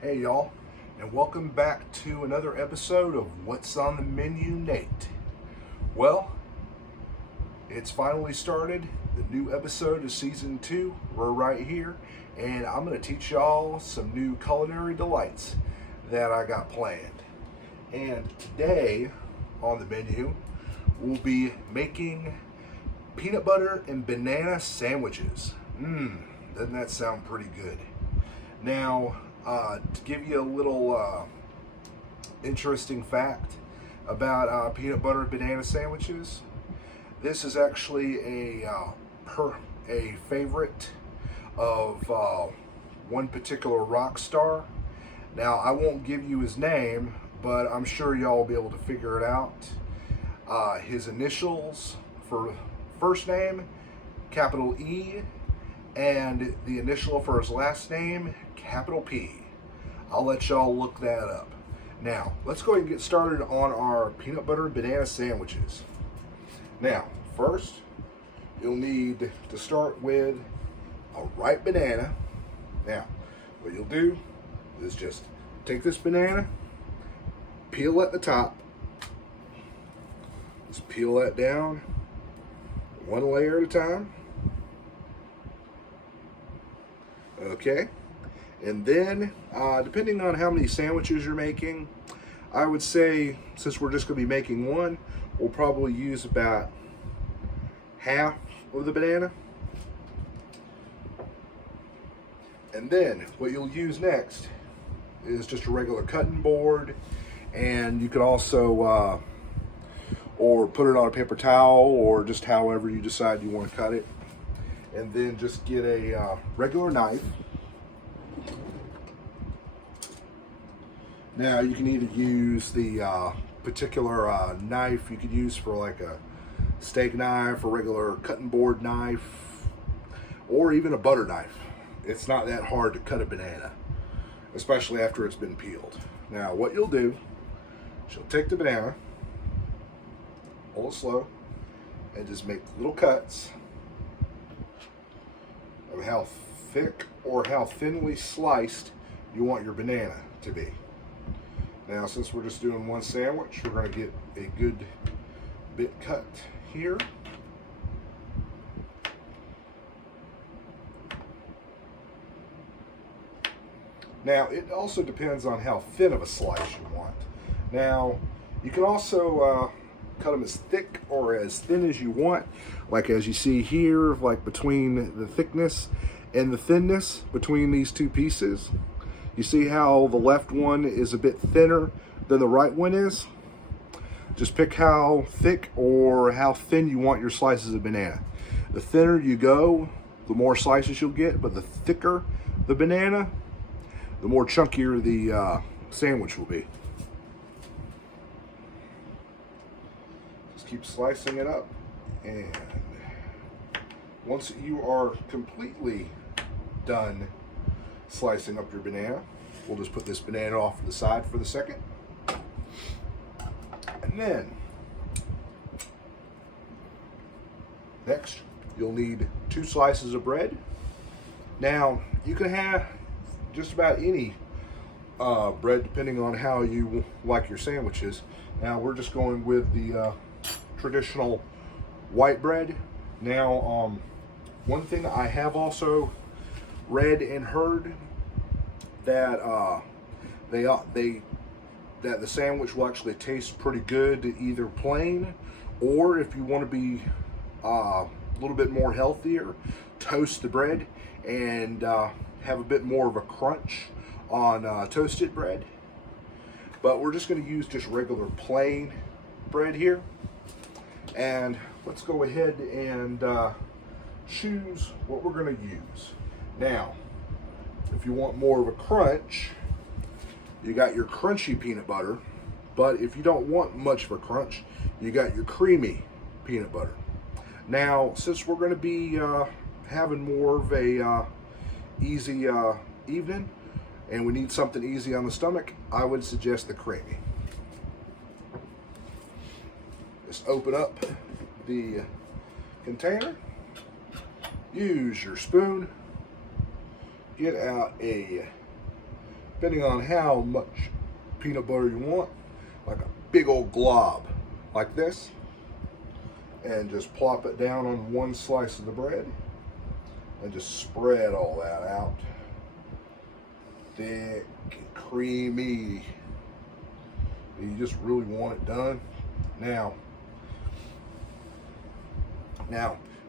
Hey y'all, and welcome back to another episode of What's on the Menu, Nate. Well, it's finally started. The new episode of season 2. We're right here, and I'm going to teach y'all some new culinary delights that I got planned. And today on the menu, we'll be making peanut butter and banana sandwiches. Doesn't that sound pretty good? Now, to give you a little interesting fact about peanut butter and banana sandwiches, this is actually a favorite of one particular rock star. Now, I won't give you his name, but I'm sure y'all will be able to figure it out. His initials for first name, capital E, and the initial for his last name, capital P. I'll let y'all look that up. Now, let's go ahead and get started on our peanut butter and banana sandwiches. Now, first, you'll need to start with a ripe banana. Now, what you'll do is just take this banana, peel at the top, just peel that down one layer at a time. Okay. And then, depending on how many sandwiches you're making, I would say, since we're just going to be making one, we'll probably use about half of the banana. And then, what you'll use next is just a regular cutting board, and you could also, or put it on a paper towel, or just however you decide you want to cut it. And then just get a regular knife. Now, you can either use the particular knife you could use for like a steak knife, a regular cutting board knife, or even a butter knife. It's not that hard to cut a banana, especially after it's been peeled. Now, what you'll do is you'll take the banana, hold it slow, and just make little cuts of how thick or how thinly sliced you want your banana to be. Now, since we're just doing one sandwich, we're going to get a good bit cut here. Now, it also depends on how thin of a slice you want. Now, you can also cut them as thick or as thin as you want, like as you see here, like between the thickness and the thinness between these two pieces. You see how the left one is a bit thinner than the right one is? Just pick how thick or how thin you want your slices of banana. The thinner you go, the more slices you'll get, but the thicker the banana, the more chunkier the sandwich will be. Just keep slicing it up, and once you are completely done slicing up your banana, we'll just put this banana off to the side for the second. And then, next, you'll need 2 slices of bread. Now, you can have just about any bread depending on how you like your sandwiches. Now, we're just going with the traditional white bread. Now, one thing I have also read and heard that that the sandwich will actually taste pretty good either plain, or if you want to be a little bit more healthier, toast the bread and have a bit more of a crunch on toasted bread. But we're just going to use just regular plain bread here, and let's go ahead and choose what we're going to use. Now, if you want more of a crunch, you got your crunchy peanut butter, but if you don't want much of a crunch, you got your creamy peanut butter. Now, since we're going to be having more of a easy evening, and we need something easy on the stomach, I would suggest the creamy. Just open up the container, use your spoon, get out a depending on how much peanut butter you want, like a big old glob like this, and just plop it down on one slice of the bread and just spread all that out. Thick and creamy. You just really want it done. Now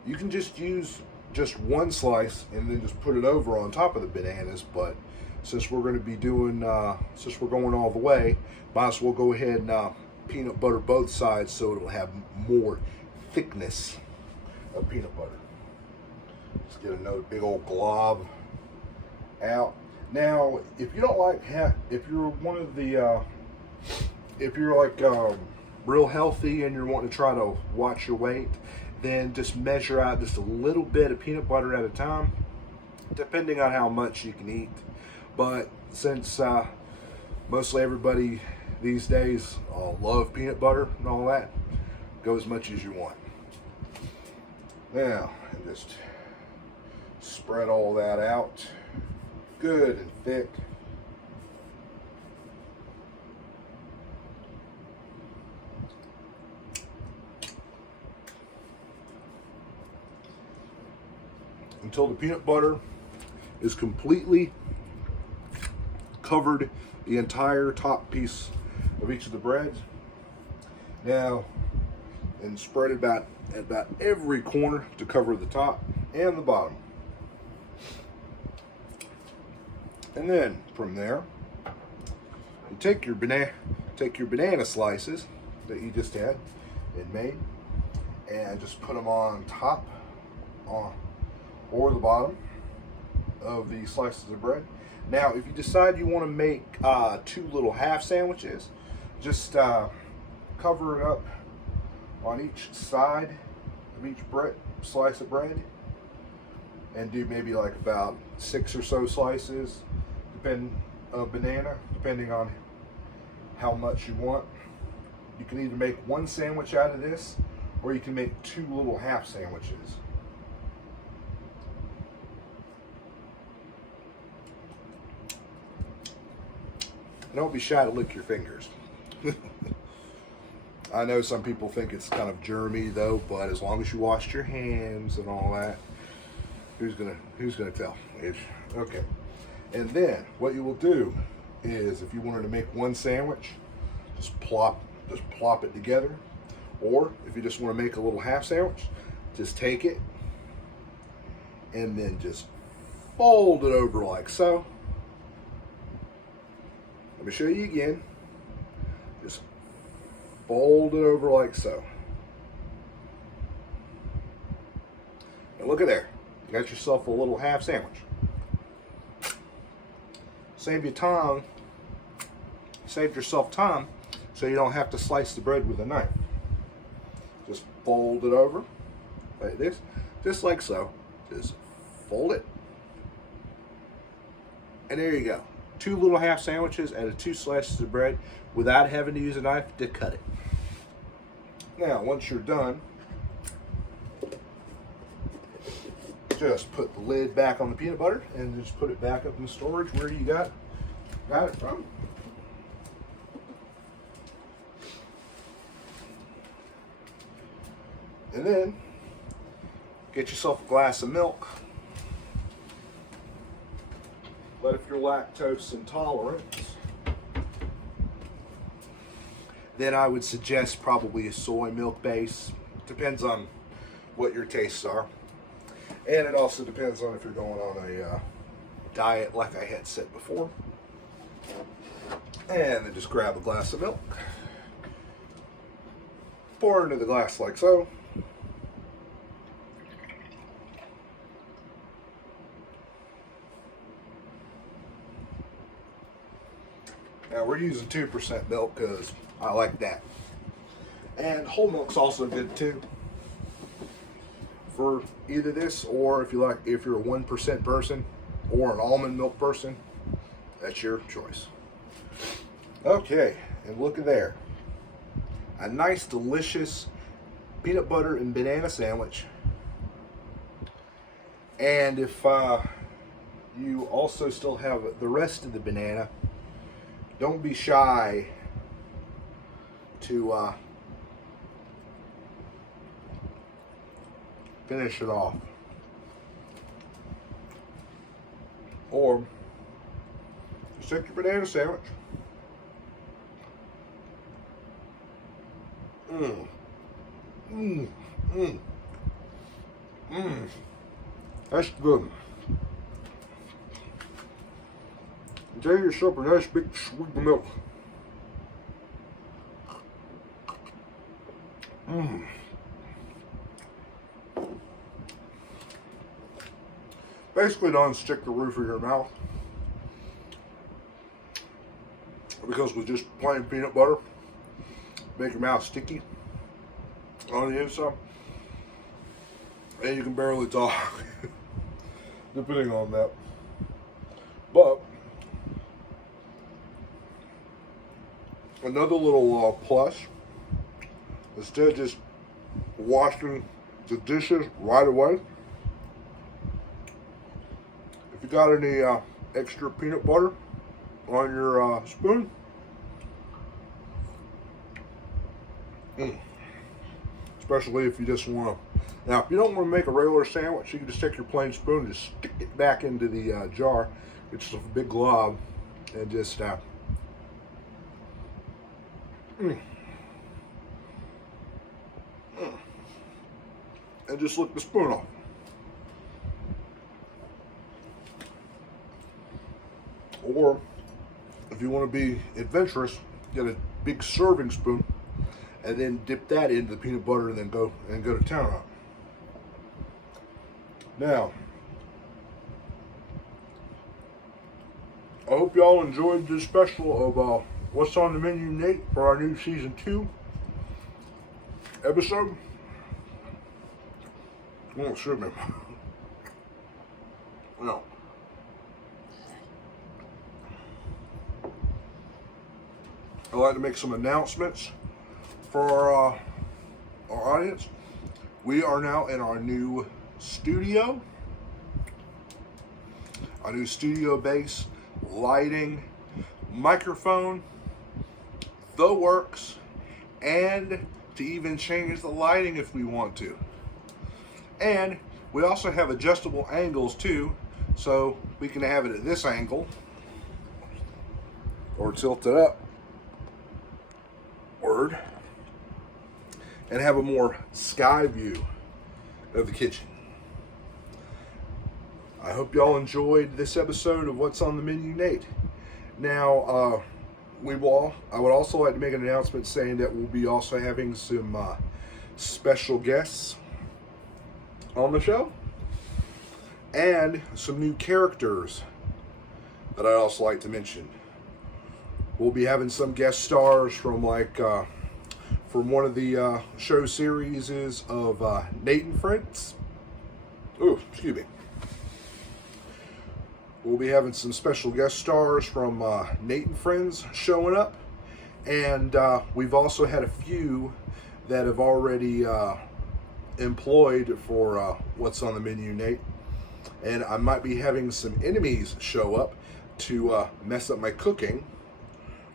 you can just use just one slice and then just put it over on top of the bananas, but since we're going to be doing, since we're going all the way, might as well go ahead and peanut butter both sides so it'll have more thickness of peanut butter. Just get another big old glob out. Now, if you don't like, if you're one of the, if you're like real healthy and you're wanting to try to watch your weight, then just measure out just a little bit of peanut butter at a time, depending on how much you can eat. But since mostly everybody these days love peanut butter and all that, go as much as you want. Now, just spread all that out good and thick. Until the peanut butter is completely covered the entire top piece of each of the breads. Now, and spread it at about every corner to cover the top and the bottom. And then from there, you take your banana slices that you just had and made, and just put them on top or the bottom of the slices of bread. Now, if you decide you want to make two little half sandwiches, just cover it up on each side of each slice of bread, and do maybe like about 6 or so slices of banana, depending on how much you want. You can either make one sandwich out of this, or you can make two little half sandwiches. Don't be shy to lick your fingers. I know some people think it's kind of germy though, but as long as you washed your hands and all that, who's gonna tell? Okay. And then what you will do is, if you wanted to make one sandwich, just plop it together. Or if you just want to make a little half sandwich, just take it and then just fold it over like so. Let me show you again. Just fold it over like so. And look at there. You got yourself a little half sandwich. Save yourself time so you don't have to slice the bread with a knife. Just fold it over like this, just like so. Just fold it. And there you go. Two little half sandwiches out of 2 slices of bread without having to use a knife to cut it. Now, once you're done, just put the lid back on the peanut butter and just put it back up in the storage where you got it from. And then get yourself a glass of milk. But if you're lactose intolerant, then I would suggest probably a soy milk base. Depends on what your tastes are. And it also depends on if you're going on a diet like I had said before. And then just grab a glass of milk. Pour it into the glass like so. Now we're using 2% milk because I like that. And whole milk's also good too. For either this, or if you're a 1% person or an almond milk person, that's your choice. Okay, and look at there. A nice, delicious peanut butter and banana sandwich. And if you also still have the rest of the banana, don't be shy to finish it off. Or just take your banana sandwich. That's good. Take yourself a nice big sweet milk. Basically, don't stick the roof of your mouth, because with just plain peanut butter, make your mouth sticky on the inside, and you can barely talk, depending on that. But another little plus, instead of just washing the dishes right away, if you got any extra peanut butter on your spoon, especially if you just want to. Now, if you don't want to make a regular sandwich, you can just take your plain spoon and just stick it back into the jar. It's just a big glob, and just and just lick the spoon off. Or if you want to be adventurous, get a big serving spoon and then dip that into the peanut butter and then go to town on it. Now, I hope y'all enjoyed this special of What's on the Menu, Nate, for our new season 2 episode. Oh, it should be. No. I'd like to make some announcements for our audience. We are now in our new studio. Our new studio base, lighting, microphone, the works, and to even change the lighting if we want to. And we also have adjustable angles too, so we can have it at this angle or tilt it up and have a more sky view of the kitchen. I hope y'all enjoyed this episode of What's on the Menu, Nate. Now, I would also like to make an announcement saying that we'll be also having some special guests on the show and some new characters that I'd also like to mention. We'll be having some guest stars from from one of the show series of Nate and Friends. Oh, excuse me. We'll be having some special guest stars from Nate and Friends showing up. And we've also had a few that have already employed for What's on the Menu, Nate. And I might be having some enemies show up to mess up my cooking,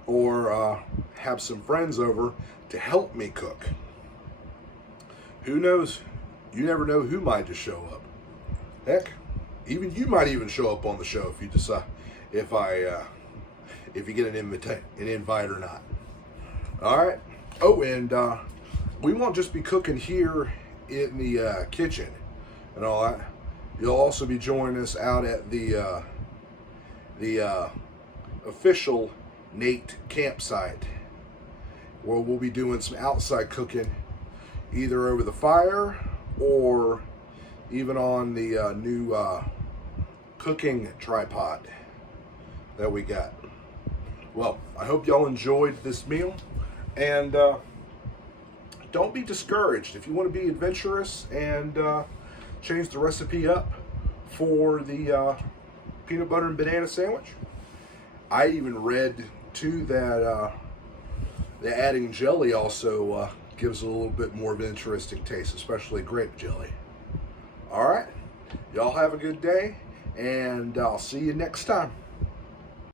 or have some friends over to help me cook. Who knows? You never know who might just show up. Heck, even you might even show up on the show if you decide, if you get an invite or not. All right. Oh, and we won't just be cooking here in the kitchen and all that. You'll also be joining us out at the official Nate campsite, where we'll be doing some outside cooking, either over the fire or even on the new cooking tripod that we got. Well, I hope y'all enjoyed this meal, and don't be discouraged. If you want to be adventurous and change the recipe up for the peanut butter and banana sandwich, I even read too that adding jelly also gives it a little bit more of an interesting taste, especially grape jelly. All right, y'all have a good day, and I'll see you next time.